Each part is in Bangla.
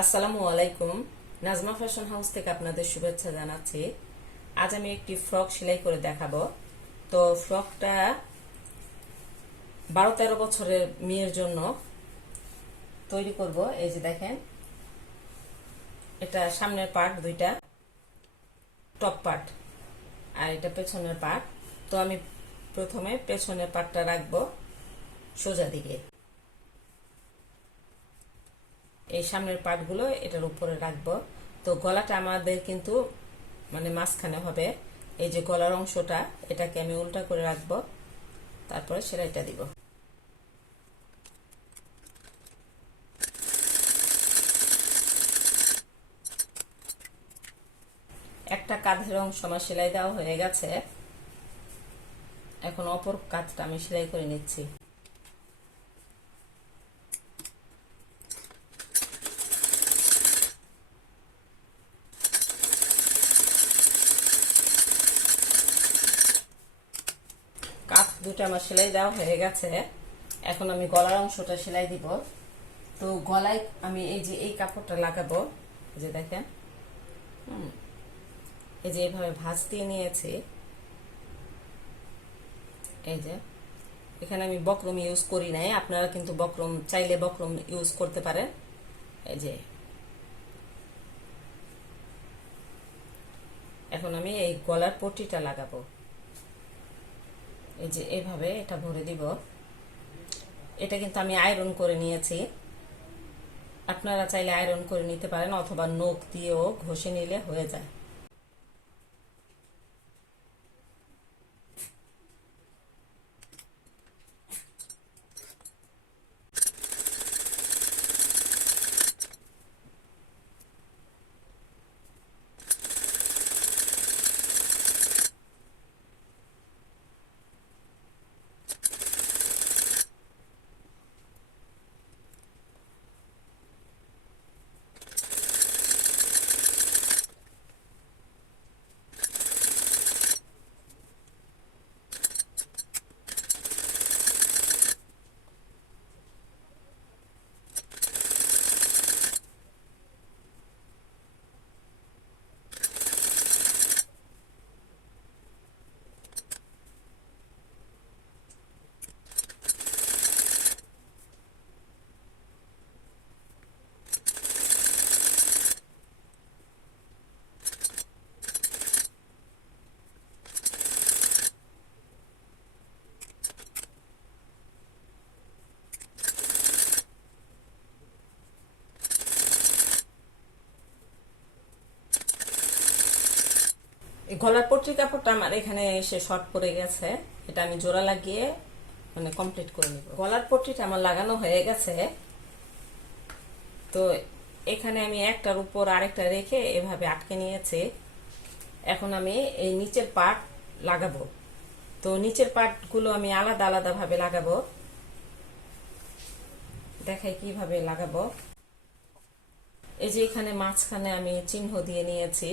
আসসালামু আলাইকুম। নাজমা ফ্যাশন হাউস থেকে আপনাদের শুভেচ্ছা জানাচ্ছি। আজ আমি একটি ফ্রক সেলাই করে দেখাবো। তো ফ্রকটা 12-13 বছরের মেয়ের জন্য তৈরি করব। এই যে দেখেন, এটা সামনের পার্ট দুইটা, টপ পার্ট, আর এটা পেছনের পার্ট। তো আমি প্রথমে পেছনের পার্টটা রাখবো সোজা দিকে, এই সামনের পার্টগুলো এটার উপরে রাখবো। তো গলাটা আমাদের কিন্তু মাঝখানে হবে। এই যে গলার অংশটা, এটাকে আমি উল্টা করে রাখবো, তারপরে সেলাইটা দিব। একটা কাঁধের অংশ আমার সেলাই দেওয়া হয়ে গেছে, এখন অপর কাঁধটা আমি সেলাই করে নিচ্ছি। কাঁধ দুটো আমার সেলাই দেওয়া হয়ে গেছে, এখন আমি গলার অংশটা সেলাই দিব। তো গলায় আমি এই যে এই কাপড়টা লাগাবো, এই যে দেখেন, এই যে এইভাবে ভাঁজ দিয়ে নিয়েছি। এই যে এখানে আমি বক্রম ইউজ করি নাই, আপনারা কিন্তু বক্রম চাইলে বক্রম ইউজ করতে পারেন। এই যে এখন আমি এই গলার পট্টিটা লাগাবো। এই যে এইভাবে এটা ভরে দিব। এটা কিন্তু আমি আয়রন করে নিয়েছি, আপনারা চাইলে আয়রন করে নিতে পারেন অথবা নখ দিয়েও ঘষে নিলে হয়ে যায়। এই গলার পট্টির কাপড়টা আমার এখানে এসে শর্ট পড়ে গেছে, এটা আমি জোড়া লাগিয়ে কমপ্লিট করে নিব। গলার পট্টিটা আমার লাগানো হয়ে গেছে। তো এখানে আমি একটার উপর আরেকটা রেখে এভাবে আটকে নিয়েছি। এখন আমি এই নিচের পার্ট লাগাবো। তো নিচের পার্টগুলো আমি আলাদা আলাদা ভাবে লাগাবো, দেখাই কিভাবে লাগাবো। এই যে এখানে মাঝখানে আমি চিহ্ন দিয়ে নিয়েছি,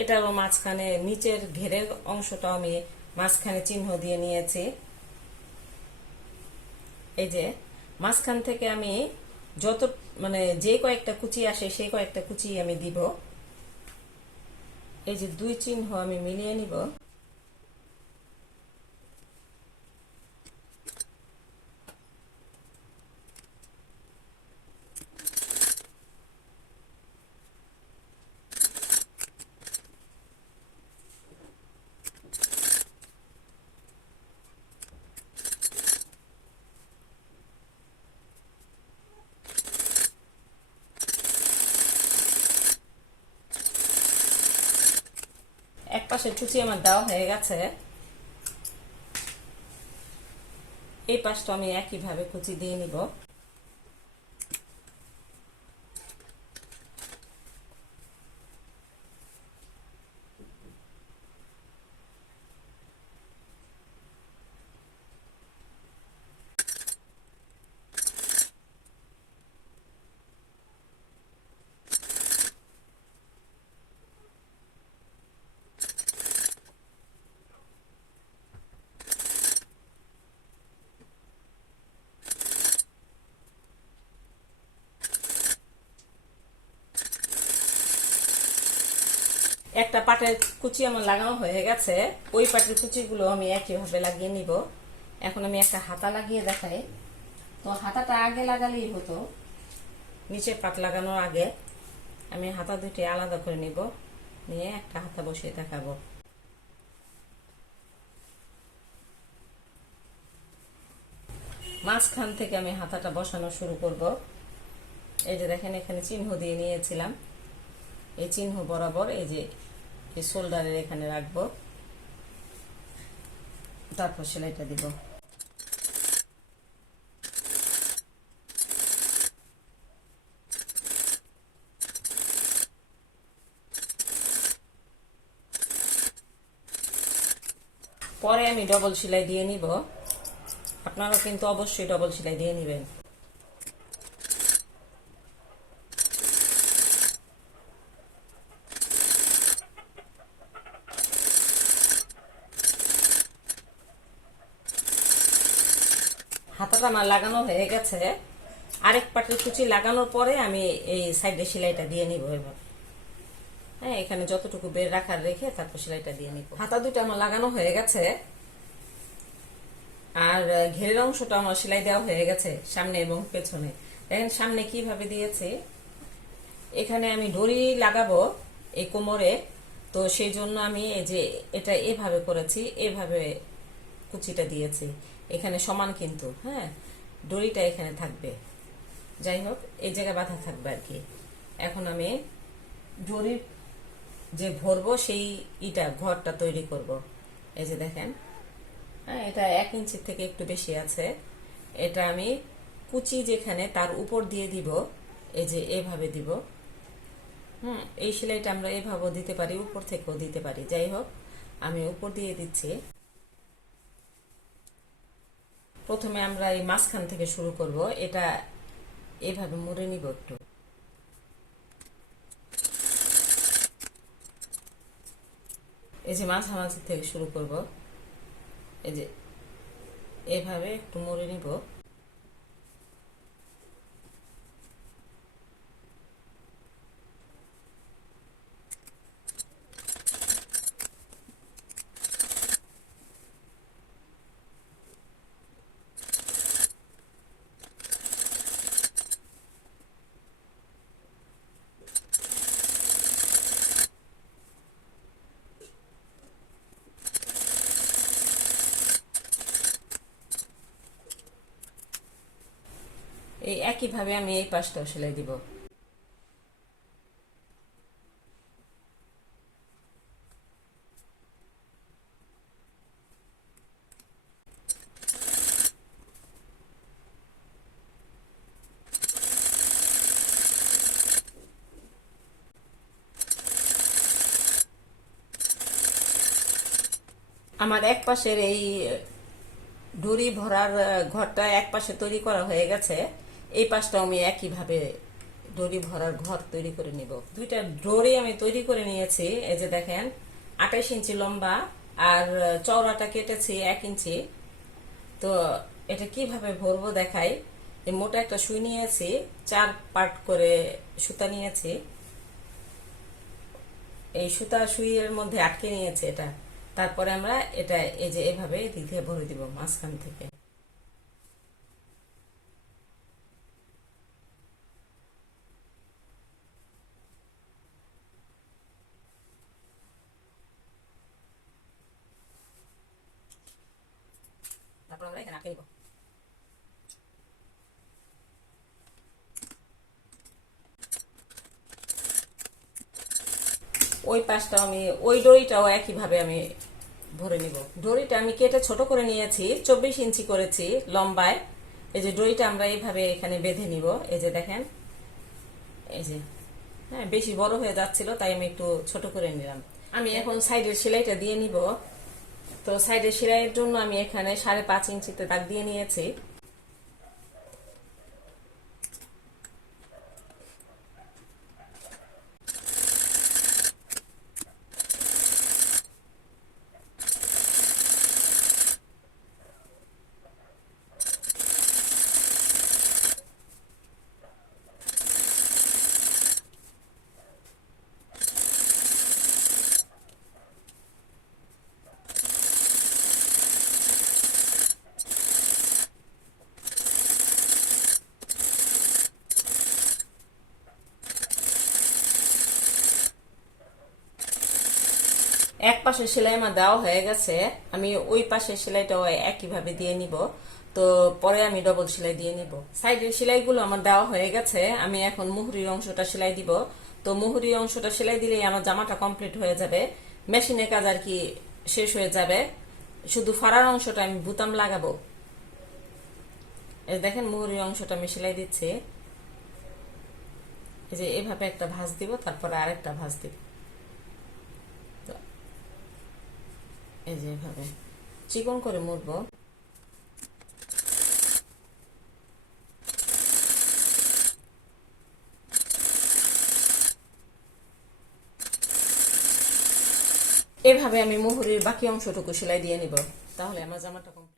এটারও মাঝখানে নিচের ঘেরের অংশটাও আমি মাঝখানে চিহ্ন দিয়ে নিয়েছি। এই যে মাঝখান থেকে আমি যত যে কয়েকটা কুচি আসে সেই কয়েকটা কুচি আমি দিব। এই যে দুই চিহ্ন আমি মিলিয়ে নিব। এক পাশে কুচি আমার দেওয়া হয়ে গেছে, এই পাশটা আমি একইভাবে কুচি দিয়ে নিব। একটা পাটের কুচি আমার লাগানো হয়ে গেছে, ওই পাটের কুচিগুলো আমি একইভাবে লাগিয়ে নিব। এখন আমি একটা হাতা লাগিয়ে দেখাই। তো হাতাটা আগে লাগালেই হতো, নিচের পাট লাগানোর আগে। আমি হাতা দুটি আলাদা করে নিব, নিয়ে একটা হাতা বসিয়ে দেখাবো। মাঝখান থেকে আমি হাতাটা বসানো শুরু করব। এই যে দেখেন, এখানে চিহ্ন দিয়ে নিয়েছিলাম, এই চিহ্ন বরাবর এই যে এই শোল্ডারের এখানে রাখবো, তারপর সেলাইটা দিব। পরে আমি ডবল সেলাই দিয়ে নিব, আপনারা কিন্তু অবশ্যই ডবল সেলাই দিয়ে নেবেন। হাতাটা আমার লাগানো হয়ে গেছে, আরেক পাটের কুচি লাগানোর পরে আমি এই সাইডে সেলাইটা দিয়ে নিব এবার। হ্যাঁ, এখানে যতটুকু বের রাখার রেখে তারপর সেলাইটা দিয়ে নিব। হাতা দুটো আমার লাগানো হয়ে গেছে, আর ঘেরের অংশটা আমার সেলাই দেওয়া হয়ে গেছে সামনে এবং পেছনে। দেখেন সামনে কিভাবে দিয়েছি, এখানে আমি ডরি লাগাবো এই কোমরে, তো সেই জন্য আমি এই যে এটা এভাবে করেছি, এভাবে কুচিটা দিয়েছি। এখানে সমান কিন্তু, হ্যাঁ, ডরিটা এখানে থাকবে, যাই হোক এই জায়গায় বাঁধা থাকবে আর কি। এখন আমি ডরি যে ভরবো সেই ঘরটা তৈরি করব। এই যে দেখেন, হ্যাঁ, এটা 1 ইঞ্চির থেকে একটু বেশি আছে। এটা আমি কুচি যেখানে তার উপর দিয়ে দিব, এই যে এভাবে দিব। এই সেলাইটা আমরা এভাবেও দিতে পারি, উপর থেকেও দিতে পারি। যাই হোক, আমি উপর দিয়ে দিচ্ছি। প্রথমে আমরা এই মাঝখান থেকে শুরু করব, এটা এভাবে মুড়ে নিব একটু। এই যে মাঝামাঝি থেকে শুরু করব, এই যে এভাবে একটু মুড়ে নিব। এই একইভাবে আমি এই পাশটাও সেলাই দিব। আমার এক পাশের এই ডুরি ভরার ঘরটা এক পাশে তৈরি করা হয়ে গেছে, এই পাশটাও আমি একইভাবে ডরি ভরার ঘর তৈরি করে নিব। দুইটা ডোরি আমি তৈরি করে নিয়েছি। এই যে দেখেন, 28 ইঞ্চি লম্বা, আর চওড়াটা কেটেছি 1 ইঞ্চি। তো এটা কিভাবে ভরবো দেখাই। এই মোটা একটা সুই নিয়েছি, 4 পার্ট করে সুতা নিয়েছি, এই সুতা সুইয়ের মধ্যে আটকে নিয়েছে এটা। তারপরে আমরা এটা এই যে এভাবে দিকে ভরে দিব মাঝখান থেকে। তারপর আমরা এখানে আটকে দিব। ওই পাশটা আমি ওই ডরিটাও একইভাবে আমি ভরে নিব। ডরিটা আমি কেটে ছোট করে নিয়েছি, 24 ইঞ্চি করেছি লম্বায়। এই যে ডরিটা আমরা এইভাবে এখানে বেঁধে নিব। এই যে দেখেন, এই যে, হ্যাঁ, বেশি বড় হয়ে যাচ্ছিল তাই আমি একটু ছোট করে নিলাম। আমি এখন সাইডের সেলাইটা দিয়ে নিব। তো সাইডের সেলাইয়ের জন্য আমি এখানে 5.5 ইঞ্চিতে দাগ দিয়ে নিয়েছি। এক পাশে সেলাই আমার দেওয়া হয়ে গেছে, আমি ওই পাশে সেলাইটাও একইভাবে দিয়ে নিব। তো পরে আমি ডবল সেলাই দিয়ে নিব। সাইডের সেলাইগুলো আমার দেওয়া হয়ে গেছে, আমি এখন মুহুরির অংশটা সেলাই দিব। তো মুহুরির অংশটা সেলাই দিলেই আমার জামাটা কমপ্লিট হয়ে যাবে, মেশিনের কাজ আর কি শেষ হয়ে যাবে। শুধু ফাড়ার অংশটা আমি বুতাম লাগাবো। এই দেখেন মুহুরির অংশটা আমি সেলাই দিচ্ছি। এই যে এভাবে একটা ভাঁজ দিব, তারপরে আরেকটা ভাঁজ দিব। এই যে এভাবে চিকন করে মুড়বো। এভাবে আমি মুহুরির বাকি অংশটুকু সেলাই দিয়ে নিব, তাহলে আমার জামাটা কমপ্লিট।